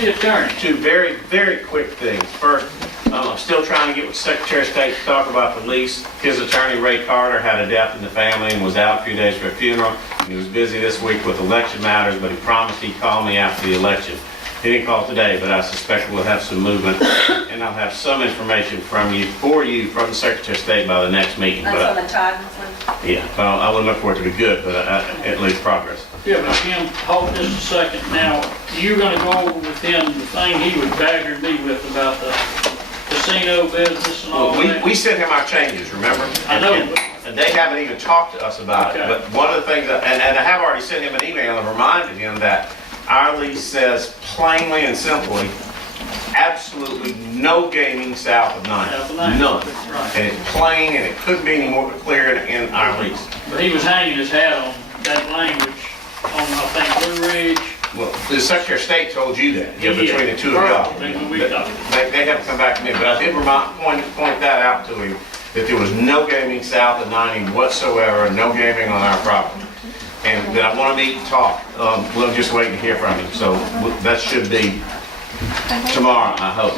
City Attorney. Two very, very quick things. First, I'm still trying to get with Secretary of State to talk about the lease. His attorney, Ray Carter, had a death in the family and was out a few days for a funeral. And he was busy this week with election matters, but he promised he'd call me after the election. He didn't call today, but I suspect we'll have some movement, and I'll have some information from you, from the Secretary of State by the next meeting. That's on the time. Yeah, well, I would look for it to be good, but at least progress. Yeah, but Jim, hold just a second. Now, you're gonna go over with him the thing he was badgering me with about the casino business and all that? We sent him our changes, remember? I know. And they haven't even talked to us about it. Okay. But one of the things, and I have already sent him an email and reminded him that our lease says plainly and simply, absolutely no gaming south of 9. South of 9. None. Right. And it's plain, and it couldn't be any more clear in our lease. But he was hanging his hat on that language on, I think, Blue Ridge. Well, the Secretary of State told you that, Yeah, between the two of y'all. That's what we thought. They haven't come back to me, but I did point that out to him, that there was no gaming south of 90 whatsoever, no gaming on our property. And that I want to meet and talk. We'll just wait to hear from him. So that should be tomorrow, I hope.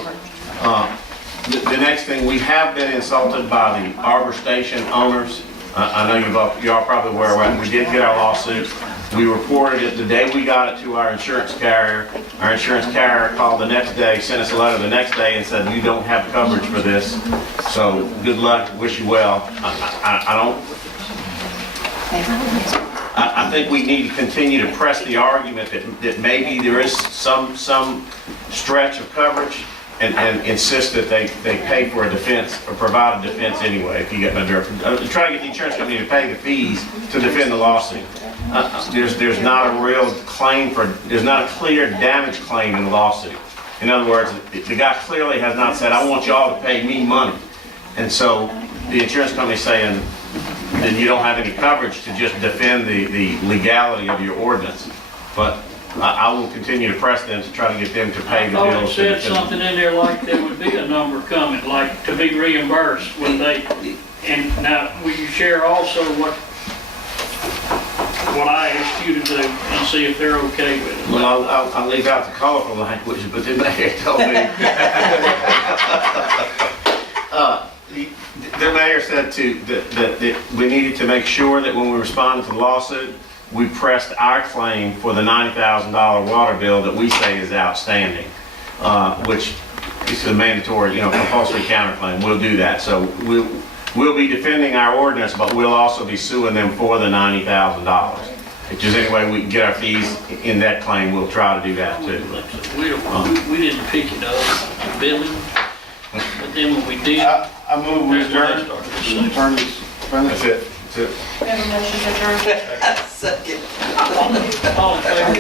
The next thing, we have been insulted by the Arbor Station owners. I know you all probably aware of it. We did get our lawsuit. We reported it the day we got it to our insurance carrier. Our insurance carrier called the next day, sent us a letter the next day and said, you don't have coverage for this. So good luck, wish you well. I think we need to continue to press the argument that maybe there is some stretch of coverage and insist that they pay for a defense or provide a defense anyway if you get no dirt. Try to get the insurance company to pay the fees to defend the lawsuit. There's not a real claim there's not a clear damage claim in the lawsuit. In other words, the guy clearly has not said, I want y'all to pay me money. And so the insurance company's saying, then you don't have any coverage to just defend the legality of your ordinance. But I will continue to press them to try to get them to pay the Oh, it bills. said something in there like there would be a number coming, like to be reimbursed when they, and now, will you share also what I asked you to do and see if they're okay with it? Well, I'll leave out the colorful language, but then they told me. The mayor said that we needed to make sure that when we responded to the lawsuit, we pressed our claim for the $90,000 water bill that we say is outstanding, which is a mandatory, compulsory counterclaim. We'll do that. So we'll be defending our ordinance, but we'll also be suing them for the $90,000. If there's any way we can get our fees in that claim, we'll try to do that too. We didn't pick it up, billing, but then when we did, I move with that's when they adjourn. started. Attorneys, That's it. That's it. We have a motion to adjourn. Second. All in favor?